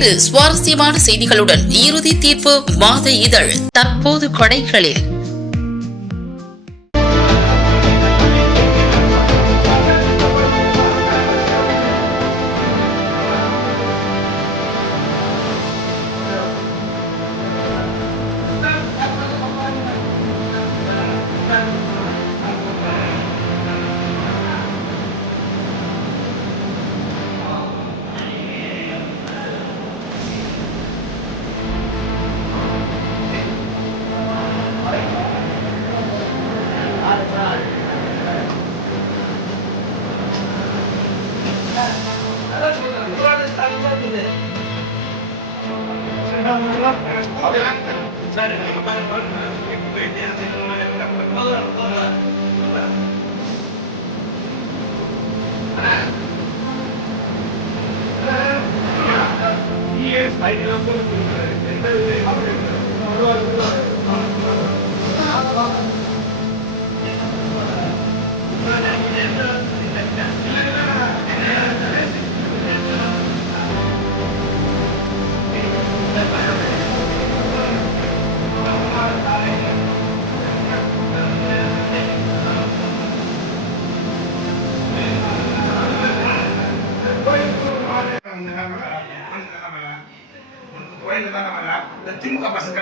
பல்வேறு சுவாரஸ்யமான செய்திகளுடன் இறுதி தீர்ப்பு மாத இதழ் தற்போது கடைகளில். திமுக பசங்க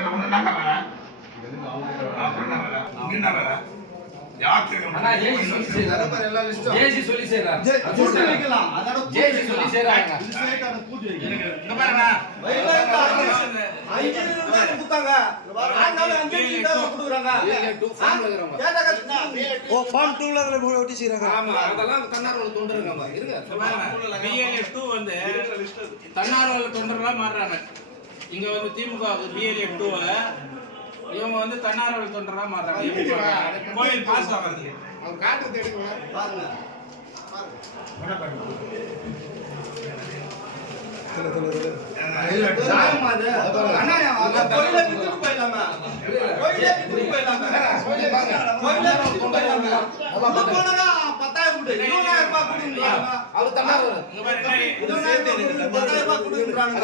தன்னார்வல தொண்டர்களா மாறுறாங்க. இங்க வந்து திமுக BLA 2ல இவங்க வந்து தன்னார்வல தொண்டரா மாறுறாங்க. கோயில் பாஸ் ஆகுது. அவங்க காட்டு தேடுங்க பாருங்க. இல்ல தாயமாது. அண்ணா கோயில விட்டு போயிடலாமா? கோயில விட்டு போயிடலாமா? கோயில விட்டு போயிடலாமா? உள்ள போனா 10000 குடு. 20000 ரூபாய் குடுங்கறாங்க. அது தன்னார்வல. இங்க பாருங்க 10000 ரூபாய் குடுங்கறாங்க.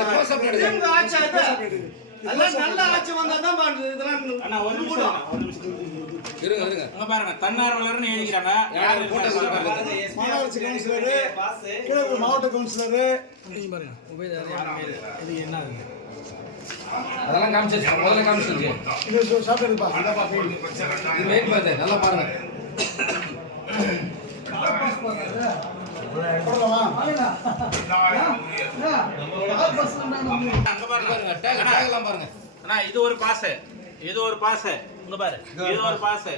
திமுக ஆட்சி அது. எல்லாம் நல்ல ஆட்சி வந்தாதான் பாருங்க இதெல்லாம். அண்ணா ஒரு நிமிஷம். இருங்க அங்க பாருங்க தன்னார்வலர்னு எழுதிக்கிறாங்க. யாரு போட்டோ பாருங்க. மாநகராட்சி கவுன்சிலர் பாஸ் கீழ மாவட்ட கவுன்சிலர் நீங்க பாருங்க உபயதாரி இது என்ன ஆகுது அதெல்லாம் காமிச்சிருச்சு. முதல்ல காமிச்சிருச்சு. இது சாப்பிட்டு பா இத பா இது வெயிட் பண்ணு நல்லா பாருங்க. போடலாமா அங்க பாருங்க டேக்லாம் பாருங்க. அண்ணா இது ஒரு பாஸ் இது ஒரு பாஸ் இங்க பாரு இது ஒரு பாஸ்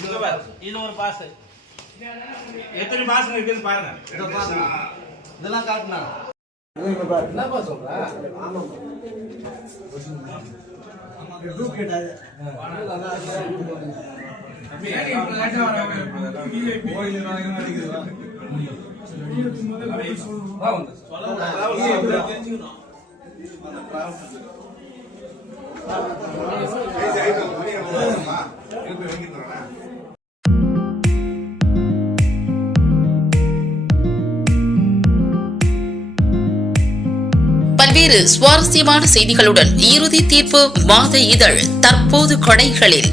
இங்க பாரு இது ஒரு பாஸ் எத்தனை பாஸ் இருக்குன்னு பாருங்க. இத பாருங்க இதெல்லாம் காட்டுனா இங்க பாரு என்ன பாஸ் சொல்ற. ஆமா ஆமா டூப்ளிகேட் ஆ அப்படி இப்ப லேட்டா வராங்க VIP கோயில் நாயகன் அடிக்குதா முதல்ல வா வந்து சொல்ல தெரிஞ்சுக்கணும். பல்வேறு சுவாரஸ்யமான செய்திகளுடன் இறுதி தீர்ப்பு மாத இதழ் தற்போது கடைகளில்.